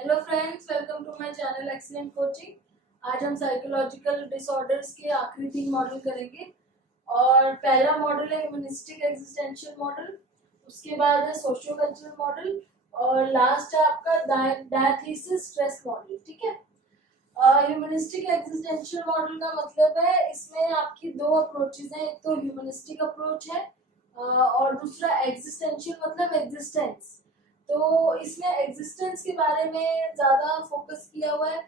Hello friends, welcome to my channel excellent coaching. आज हम psychological disorders के आखिरी 3 मॉडल करेंगे और पहला मॉडल है ह्यूमनिस्टिक एग्जिस्टेंशियल मॉडल, उसके बाद है सोशियो कल्चरल मॉडल और लास्ट है आपका डायथीसिस स्ट्रेस मॉडल। ठीक है। ह्यूमनिस्टिक एग्जिस्टेंशियल मॉडल का मतलब है इसमें आपकी दो अप्रोचेज हैं। एक तो ह्यूमनिस्टिक अप्रोच है और दूसरा एग्जिस्टेंशियल मतलब एग्जिस्टेंस। तो इसमें एग्जिस्टेंस के बारे में ज्यादा फोकस किया हुआ है।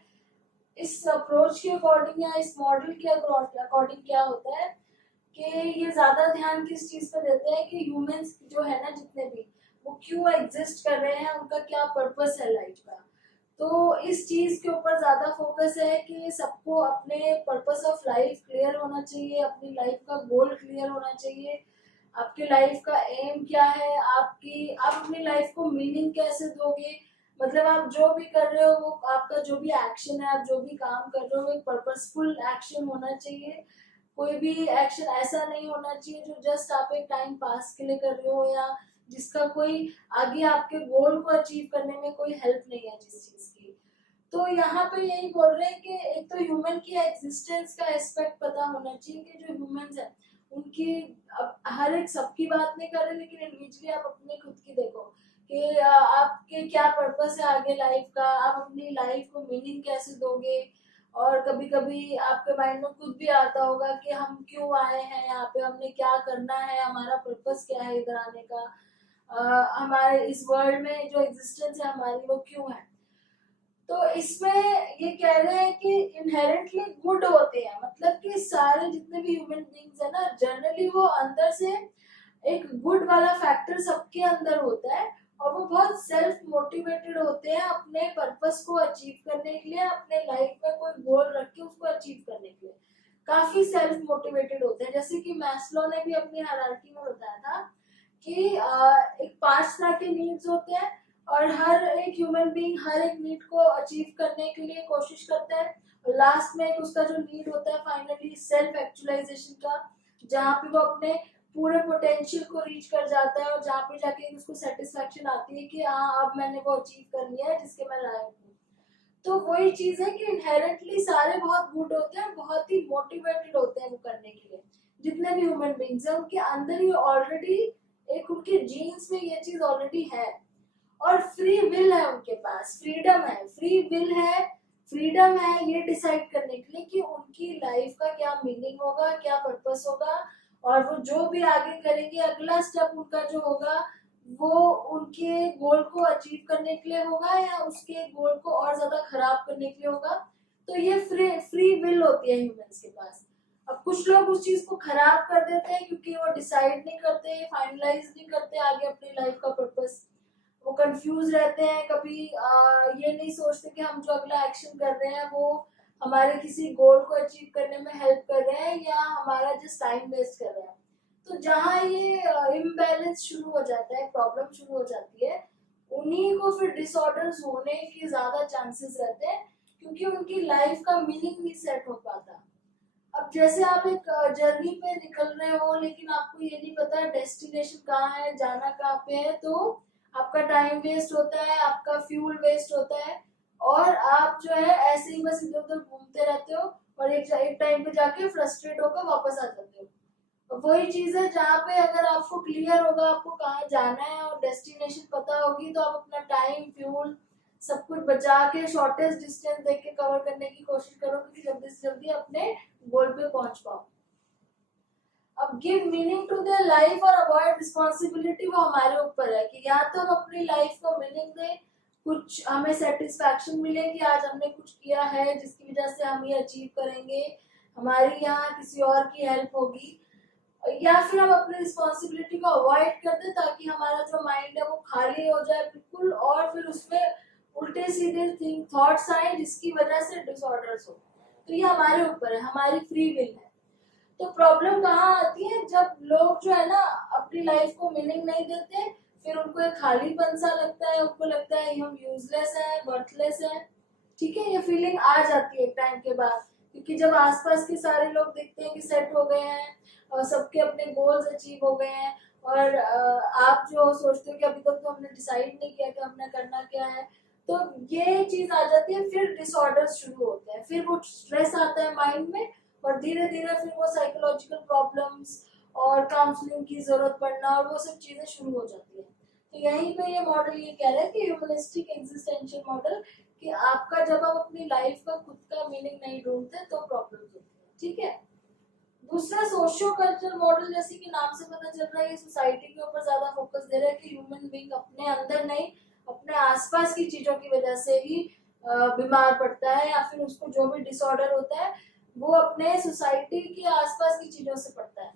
इस अप्रोच के अकॉर्डिंग या इस मॉडल के अकॉर्डिंग क्या होता है कि ये ज्यादा ध्यान किस चीज पे देते हैं कि ह्यूमंस जो है ना, जितने भी वो क्यों एग्जिस्ट कर रहे हैं, उनका क्या पर्पस है लाइफ का। तो इस चीज के ऊपर ज्यादा फोकस है कि सबको अपने पर्पस ऑफ लाइफ क्लियर होना चाहिए, अपनी लाइफ का गोल क्लियर होना चाहिए। आपकी लाइफ का एम क्या है, आप अपनी लाइफ को मीनिंग कैसे दोगे। मतलब आप जो भी कर रहे हो, वो आपका जो भी एक्शन है, आप जो भी काम कर रहे हो, वो एक पर्पसफुल एक्शन होना चाहिए। कोई भी एक्शन ऐसा नहीं होना चाहिए जो जस्ट आप एक टाइम पास के लिए कर रहे हो या जिसका कोई आगे आपके गोल को अचीव करने में कोई हेल्प नहीं है जिस चीज की। तो यहाँ पे यही बोल रहे हैं कि एक तो ह्यूमन की एग्जिस्टेंस का एस्पेक्ट पता होना चाहिए कि जो ह्यूमंस है उनकी, अब हर एक सबकी बात नहीं कर रहे लेकिन इंडिविजुअली आप अपने खुद की देखो कि आपके क्या पर्पस है आगे लाइफ का, आप अपनी लाइफ को मीनिंग कैसे दोगे। और कभी कभी आपके माइंड में खुद भी आता होगा कि हम क्यों आए हैं यहाँ पे, हमने क्या करना है, हमारा पर्पस क्या है इधर आने का। हमारे इस वर्ल्ड में जो एग्जिस्टेंस है हमारी, वो क्यों है। तो इसमें ये कह रहे हैं कि इनहेरेंटली गुड होते हैं, मतलब कि सारे जितने भी ह्यूमन बींग्स है ना, जनरली वो अंदर से एक गुड वाला फैक्टर सबके अंदर होता है और वो बहुत सेल्फ मोटिवेटेड होते हैं अपने पर्पस को अचीव करने के लिए, अपने लाइफ में कोई गोल रख के उसको अचीव करने के लिए काफी सेल्फ मोटिवेटेड होते हैं। जैसे कि मैस्लो ने भी अपनी हायरार्की में बताया था कि एक 5 तरह के नीड्स होते हैं और हर एक ह्यूमन बीइंग हर एक नीड को अचीव करने के लिए कोशिश करता है। और लास्ट में एक उसका जो नीड होता है फाइनली सेल्फ एक्चुअलाइजेशन का, जहाँ पे वो अपने पूरे पोटेंशियल को रीच कर जाता है और जहाँ पे जाके उसको सेटिस्फेक्शन आती है कि हाँ अब मैंने वो अचीव कर लिया है जिसके मैं लायक हूँ। तो वही चीज है कि इनहेरेंटली सारे बहुत गुड होते हैं, बहुत ही मोटिवेटेड होते हैं वो करने के लिए। जितने भी ह्यूमन बींग्स हैं उनके अंदर ही ऑलरेडी एक उनके जीन्स में ये चीज ऑलरेडी है। और फ्री विल है उनके पास, फ्रीडम है, फ्री विल है, फ्रीडम है ये डिसाइड करने के लिए कि उनकी लाइफ का क्या मीनिंग होगा, क्या पर्पस होगा। और वो जो भी आगे करेंगे, अगला स्टेप उनका जो होगा वो उनके गोल को अचीव करने के लिए होगा या उसके गोल को और ज्यादा खराब करने के लिए होगा। तो ये फ्री फ्री विल होती है ह्यूमंस के पास। अब कुछ लोग उस चीज को खराब कर देते हैं क्योंकि वो डिसाइड नहीं करते, फाइनलाइज नहीं करते आगे अपनी लाइफ का पर्पस। वो कंफ्यूज रहते हैं, कभी ये नहीं सोचते कि हम जो अगला एक्शन कर रहे हैं वो हमारे किसी गोल को अचीव करने में हेल्प कर रहे हैं या हमारा जस्ट टाइम वेस्ट कर रहे हैं। तो जहाँ ये इम्बैलेंस शुरू हो जाता है, प्रॉब्लम शुरू हो जाती है, उन्हीं को फिर डिसऑर्डर्स होने के ज्यादा चांसेस रहते हैं क्योंकि उनकी लाइफ का मीनिंग नहीं सेट हो पाता। अब जैसे आप एक जर्नी पे निकल रहे हो लेकिन आपको ये नहीं पता डेस्टिनेशन कहाँ है, जाना कहाँ पे है, तो आपका टाइम वेस्ट होता है, आपका फ्यूल वेस्ट होता है और आप जो है ऐसे ही बस इधर उधर घूमते रहते हो और एक टाइम पे जाके फ्रस्ट्रेट होकर वापस आ जाते हो। तो वही चीज है जहाँ पे अगर आपको क्लियर होगा आपको कहाँ जाना है और डेस्टिनेशन पता होगी, तो आप अपना टाइम फ्यूल सब कुछ बचा के शॉर्टेस्ट डिस्टेंस देख के कवर करने की कोशिश करोगे कि जल्दी से जल्दी अपने गोल पे पहुंच पाओ। अब give meaning to their life और अवॉइड रिस्पॉन्सिबिलिटी, वो हमारे ऊपर है कि या तो हम अपनी लाइफ को मीनिंग दें, कुछ हमें सेटिस्फैक्शन मिले कि आज हमने कुछ किया है जिसकी वजह से हम ये अचीव करेंगे, हमारी यहाँ किसी और की हेल्प होगी। या फिर हम अपनी रिस्पॉन्सिबिलिटी को अवॉइड कर दें ताकि हमारा जो माइंड है वो खाली हो जाए बिल्कुल और फिर उसमें उल्टे सीधे थिंक थॉट्स आए जिसकी वजह से डिसऑर्डर्स हो। तो ये हमारे ऊपर है, हमारी फ्री विल है। तो प्रॉब्लम कहाँ आती है, जब लोग जो है ना अपनी लाइफ को मीनिंग नहीं देते, फिर उनको एक खालीपन सा लगता है, उनको लगता है हम यूजलेस है, वर्थलेस है। ठीक है, ये फीलिंग आ जाती है एक टाइम के बाद क्योंकि जब आसपास के सारे लोग देखते हैं कि सेट हो गए हैं और सबके अपने गोल्स अचीव हो गए हैं और आप जो सोचते हो कि अभी तक तो हमने डिसाइड नहीं किया कि हमने करना क्या है, तो ये चीज आ जाती है, फिर डिसऑर्डर्स शुरू होते हैं, फिर वो स्ट्रेस आता है माइंड में, और धीरे धीरे फिर वो साइकोलॉजिकल प्रॉब्लम्स और काउंसलिंग की जरूरत पड़ना और वो सब चीजें शुरू हो जाती है। तो यहीं पे ये मॉडल ये कह रहा है कि ह्यूमनिस्टिक एग्जिस्टेंशियल मॉडल, कि आपका जब आप अपनी लाइफ का खुद का मीनिंग नहीं ढूंढते तो प्रॉब्लम्स होती है। ठीक है। दूसरा सोशियो कल्चरल मॉडल, जैसे कि नाम से पता चल रहा है, ये सोसाइटी के ऊपर ज्यादा फोकस दे रहा है कि ह्यूमन बीइंग अपने अंदर नहीं, अपने आसपास की चीजों की वजह से ही बीमार पड़ता है, या फिर उसको जो भी डिसऑर्डर होता है वो अपने सोसाइटी के आसपास की चीजों से पड़ता है।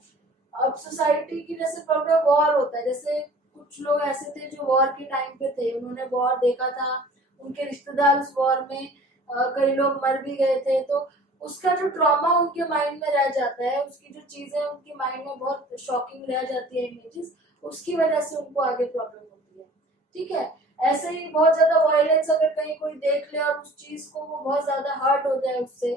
अब सोसाइटी की जैसे प्रॉब्लम वॉर होता है, जैसे कुछ लोग ऐसे थे जो वॉर के टाइम पे थे, उन्होंने वॉर देखा था, उनके रिश्तेदार उस वॉर में कई लोग मर भी गए थे, तो उसका जो ट्रॉमा उनके माइंड में रह जाता है, उसकी जो चीजें उनके माइंड में बहुत शॉकिंग रह जाती है इमेजेस, उसकी वजह से उनको आगे प्रॉब्लम होती है। ठीक है। ऐसे ही बहुत ज्यादा वायलेंस अगर कहीं कोई देख ले और उस चीज को वो बहुत ज्यादा हर्ट हो जाए उससे,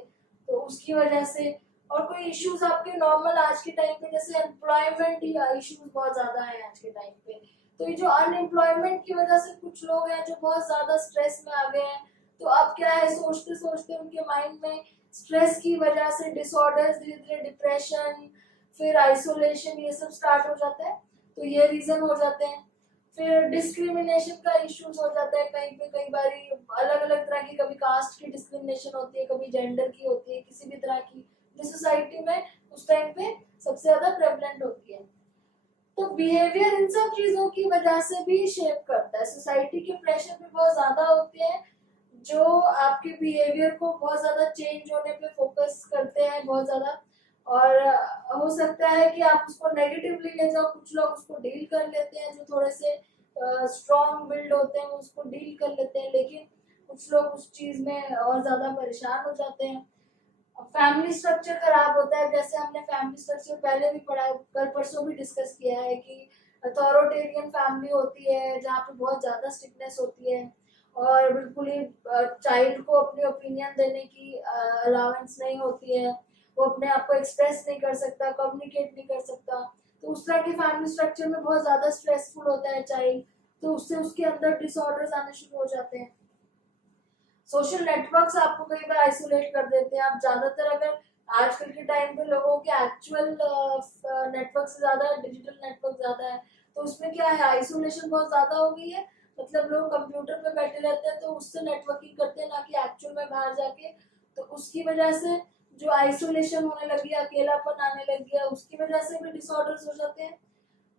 तो उसकी वजह से, और कोई इश्यूज आपके नॉर्मल आज के टाइम पे, जैसे एम्प्लॉयमेंट इश्यूज बहुत ज्यादा है आज के टाइम पे, तो ये जो अनएम्प्लॉयमेंट की वजह से कुछ लोग हैं जो बहुत ज्यादा स्ट्रेस में आ गए हैं, तो अब क्या है, सोचते सोचते उनके माइंड में स्ट्रेस की वजह से डिसऑर्डर्स, धीरे धीरे डिप्रेशन, फिर आइसोलेशन, ये सब स्टार्ट हो जाता है। तो ये रीजन हो जाते हैं। फिर डिस्क्रिमिनेशन का इश्यूज हो जाता है कहीं पे, कई बार अलग अलग तरह की, कभी कास्ट की डिस्क्रिमिनेशन होती है, कभी जेंडर की होती है, किसी भी तरह की जो सोसाइटी में उस टाइम पे सबसे ज्यादा प्रेवलेंट होती है। तो बिहेवियर इन सब चीजों की वजह से भी शेप करता है, सोसाइटी के प्रेशर भी बहुत ज्यादा होते हैं जो आपके बिहेवियर को बहुत ज्यादा चेंज होने पे फोकस करते हैं बहुत ज्यादा, और हो सकता है कि आप उसको नेगेटिवली ले जाओ, कुछ लोग उसको डील कर लेते हैं, जो थोड़े से स्ट्रॉन्ग बिल्ड होते हैं वो उसको डील कर लेते हैं, लेकिन कुछ लोग उस चीज में और ज्यादा परेशान हो जाते हैं। फैमिली स्ट्रक्चर खराब होता है, जैसे हमने फैमिली स्ट्रक्चर पहले भी पढ़ा, कल परसों भी डिस्कस किया है कि अथॉरिटेरियन फैमिली होती है जहाँ पे बहुत ज्यादा स्ट्रिक्टनेस होती है, और बिल्कुल ही चाइल्ड को अपनी ओपिनियन देने की अलाउंस नहीं होती है, वो अपने आप को एक्सप्रेस नहीं कर सकता, कम्युनिकेट नहीं कर सकता, तो उस तरह की फैमिली स्ट्रक्चर में बहुत ज्यादा स्ट्रेसफुल होता है चाइल्ड, तो उससे उसके अंदर डिसऑर्डर्स आने शुरू हो जाते हैं। सोशल नेटवर्क्स आपको कई बार आइसोलेट कर देते हैं। आप ज्यादातर अगर आजकल के टाइम पे लोगों के एक्चुअल नेटवर्क से ज्यादा डिजिटल नेटवर्क ज्यादा है, तो उसमें क्या है, आइसोलेशन बहुत ज्यादा हो गई है, मतलब लोग कंप्यूटर पे बैठे रहते हैं तो उससे नेटवर्किंग करते हैं, ना कि एक्चुअल में बाहर जाके, तो उसकी वजह से जो आइसोलेशन होने लगी, अकेलापन आने लग गया, उसकी वजह से भी डिसऑर्डर्स हो जाते हैं।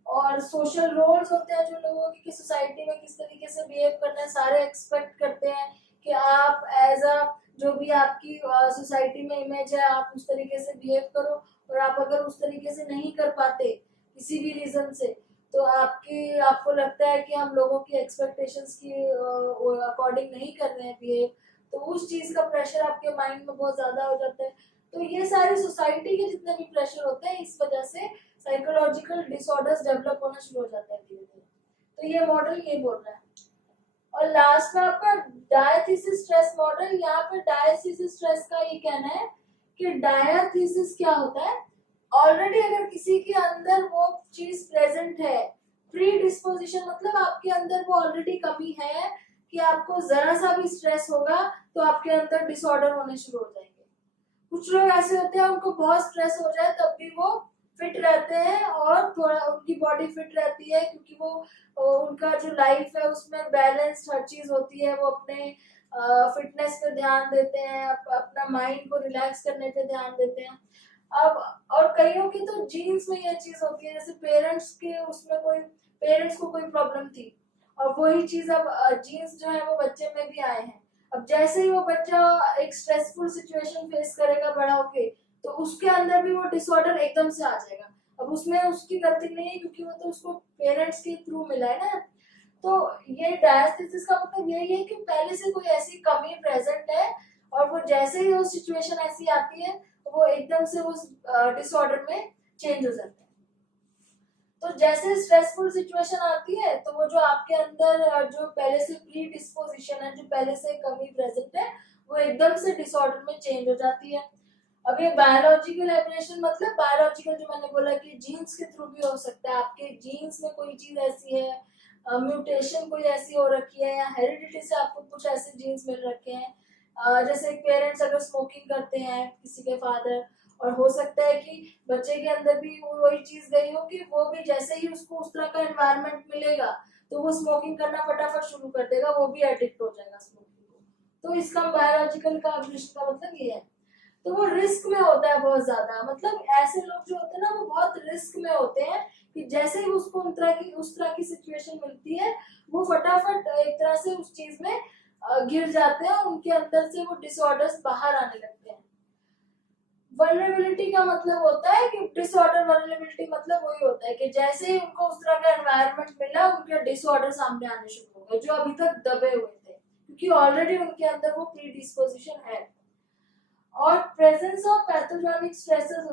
और सोशल रोल्स होते हैं जो लोगों की सोसाइटी में किस तरीके से बिहेव करना है, सारे एक्सपेक्ट करते हैं कि आप एज अ, जो भी आपकी सोसाइटी में इमेज है, आप उस तरीके से बिहेव करो, और आप अगर उस तरीके से नहीं कर पाते किसी भी रीजन से, तो आपको लगता है कि हम लोगों की एक्सपेक्टेशंस की अकॉर्डिंग नहीं कर रहे हैं बिहेव, तो उस चीज का प्रेशर आपके माइंड में बहुत ज्यादा हो जाता है। तो ये सारी सोसाइटी के जितने भी प्रेशर होते हैं, इस वजह से साइकोलॉजिकल डिसऑर्डर्स डेवलप होना शुरू हो जाते हैं धीरे धीरे। तो ये मॉडल ये बोल रहा है। और लास्ट में आपका डायथीसिस स्ट्रेस मॉडल, यहाँ पे डायथीसिस स्ट्रेस का ये कहना है कि डायथीसिस क्या होता है, ऑलरेडी अगर किसी के अंदर वो चीज प्रेजेंट है, प्री डिस्पोजिशन, मतलब आपके अंदर वो ऑलरेडी कमी है कि आपको जरा सा भी स्ट्रेस होगा तो आपके अंदर डिसऑर्डर होने शुरू हो जाएंगे। कुछ लोग ऐसे होते हैं उनको बहुत स्ट्रेस हो जाए तब भी वो फिट रहते हैं, और थोड़ा उनकी बॉडी फिट रहती है, क्योंकि वो उनका जो लाइफ है उसमें बैलेंस्ड हर चीज होती है, वो अपने फिटनेस पे ध्यान देते हैं, अपना माइंड को रिलैक्स करने पे ध्यान देते हैं। अब और कईयों की तो जीन्स में ये चीज होती है, जैसे पेरेंट्स के उसमें कोई, पेरेंट्स को कोई प्रॉब्लम थी और वही चीज अब जीन्स जो है वो बच्चे में भी आए हैं। अब जैसे ही वो बच्चा एक स्ट्रेसफुल सिचुएशन फेस करेगा बड़ा होके, तो उसके अंदर भी वो डिसऑर्डर एकदम से आ जाएगा। अब उसमें उसकी गलती नहीं है, क्योंकि वो तो उसको पेरेंट्स के थ्रू मिला है ना। तो ये डायस्थेसिस का मतलब यही है कि पहले से कोई ऐसी कमी प्रेजेंट है, और वो जैसे ही वो सिचुएशन ऐसी आती है तो वो एकदम से उस डिसऑर्डर में चेंज हो जाता है। तो जैसे स्ट्रेसफुल सिचुएशन आती है तो वो जो आपके अंदर जो पहले से प्री डिस्पोजिशन है, जो पहले से कमी प्रेजेंट है, वो एकदम से डिसऑर्डर में चेंज हो जाती है। अब ये बायोलॉजिकल एब्रेशन मतलब बायोलॉजिकल, जो मैंने बोला कि जीन्स के थ्रू भी हो सकता है, आपके जीन्स में कोई चीज ऐसी है, म्यूटेशन कोई ऐसी हो रखी है या हेरिडिटी से आपको कुछ ऐसे जीन्स मिल रखे हैं, जैसे पेरेंट्स अगर स्मोकिंग करते हैं किसी के फादर, और हो सकता है कि बच्चे के अंदर भी वही चीज गई हो कि वो भी जैसे ही उसको उस तरह का एनवायरनमेंट मिलेगा तो वो स्मोकिंग करना फटाफट शुरू कर देगा, वो भी एडिक्ट हो जाएगा स्मोकिंग को। तो इसका बायोलॉजिकल का मतलब ये है। तो वो रिस्क में होता है बहुत ज्यादा, मतलब ऐसे लोग जो होते हैं ना वो बहुत रिस्क में होते हैं कि जैसे ही उसको उस तरह की सिचुएशन मिलती है वो फटाफट एक तरह से उस चीज में गिर जाते हैं, उनके अंदर से वो डिसऑर्डर्स बाहर आने लगते हैं। वल्नरेबिलिटी का मतलब होता है कि डिसऑर्डर, वल्नरेबिलिटी मतलब वही होता है कि जैसे ही उनको उस तरह का एनवायरनमेंट मिला उनके डिसऑर्डर सामने आने शुरू हो गए जो अभी तक दबे हुए थे, क्योंकि ऑलरेडी उनके अंदर वो प्री डिस्पोजिशन है। और प्रेजेंस ऑफ पैथोजेनिक स्ट्रेसेस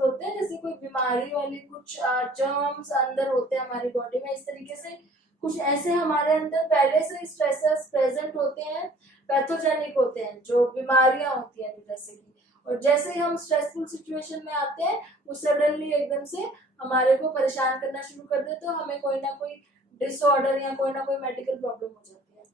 होते हैं, जैसे कोई बीमारी वाली कुछ जर्म्स अंदर होते हैं हमारी बॉडी में, इस तरीके से कुछ ऐसे हमारे अंदर पहले से स्ट्रेसेस प्रेजेंट होते हैं, पैथोजेनिक होते हैं, जो बीमारियां होती हैं जैसे कि, और जैसे ही हम स्ट्रेसफुल सिचुएशन में आते हैं वो सडनली एकदम से हमारे को परेशान करना शुरू कर दे, तो हमें कोई ना कोई डिसऑर्डर या कोई ना कोई मेडिकल प्रॉब्लम हो जाती है।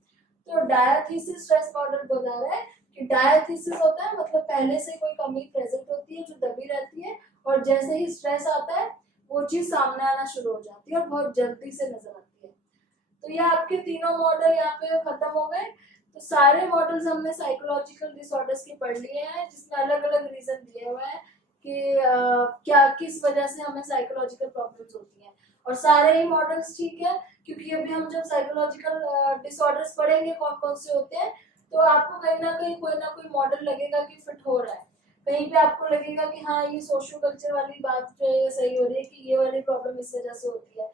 तो डायथीसिस स्ट्रेस मॉडल बता रहा है कि डायथीसिस होता है मतलब पहले से कोई कमी प्रेजेंट होती है जो दबी रहती है, और जैसे ही स्ट्रेस आता है वो चीज सामने आना शुरू हो जाती है और बहुत जल्दी से नजर आती है। तो ये आपके तीनों मॉडल यहाँ पे खत्म हो गए। तो सारे मॉडल्स हमने साइकोलॉजिकल डिसऑर्डर्स के पढ़ लिए हैं, जिसमें अलग अलग रीजन दिए हुए हैं कि क्या किस वजह से हमें साइकोलॉजिकल प्रॉब्लम्स होती हैं, और सारे ही मॉडल्स ठीक है, क्योंकि अभी हम जब साइकोलॉजिकल डिसऑर्डर्स पढ़ेंगे कौन कौन से होते हैं तो आपको कहीं ना कोई मॉडल लगेगा कि फिट हो रहा है, कहीं पे आपको लगेगा कि हाँ ये सोशल कल्चर वाली बात जो है ये सही हो रही है कि ये वाली प्रॉब्लम इस वजह से होती है,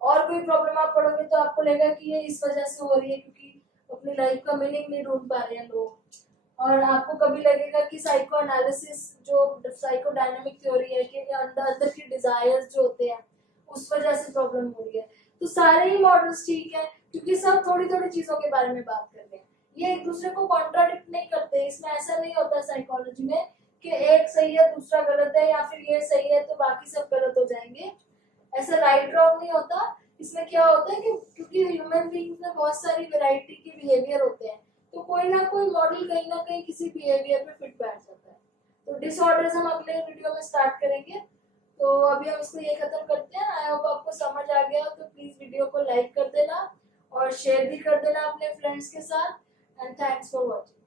और कोई प्रॉब्लम आप पढ़ोगे तो आपको लगेगा कि ये इस वजह से हो रही है क्योंकि अपनी लाइफ का मीनिंग नहीं ढूंढ पा रहे हैं लोग, और आपको कभी लगेगा कि साइको एनालिसिस जो साइको डायनामिक थ्योरी है कि अंदर की डिजायर्स जो होते हैं उस वजह से प्रॉब्लम हो रही है। तो सारे ही मॉडल्स ठीक है क्योंकि सब थोड़ी थोड़ी चीजों के बारे में बात कर रहे हैं, ये एक दूसरे को कॉन्ट्राडिक्ट नहीं करते, इसमें ऐसा नहीं होता साइकोलॉजी में कि एक सही है दूसरा गलत है या फिर ये सही है तो बाकी सब गलत हो जाएंगे, ऐसा राइट रॉन्ग नहीं होता। इसमें क्या होता है कि क्योंकि ह्यूमन बीइंग्स में बहुत सारी वैरायटी के बिहेवियर होते हैं, तो कोई ना कोई मॉडल कहीं ना कहीं किसी बिहेवियर पे फिट बैठ जाता है। तो डिसऑर्डर्स हम अगले वीडियो में स्टार्ट करेंगे, तो अभी हम इसको ये खत्म करते हैं। आई होप आपको समझ आ गया, तो प्लीज वीडियो को लाइक कर देना और शेयर भी कर देना अपने फ्रेंड्स के साथ, एंड थैंक्स फॉर वॉचिंग।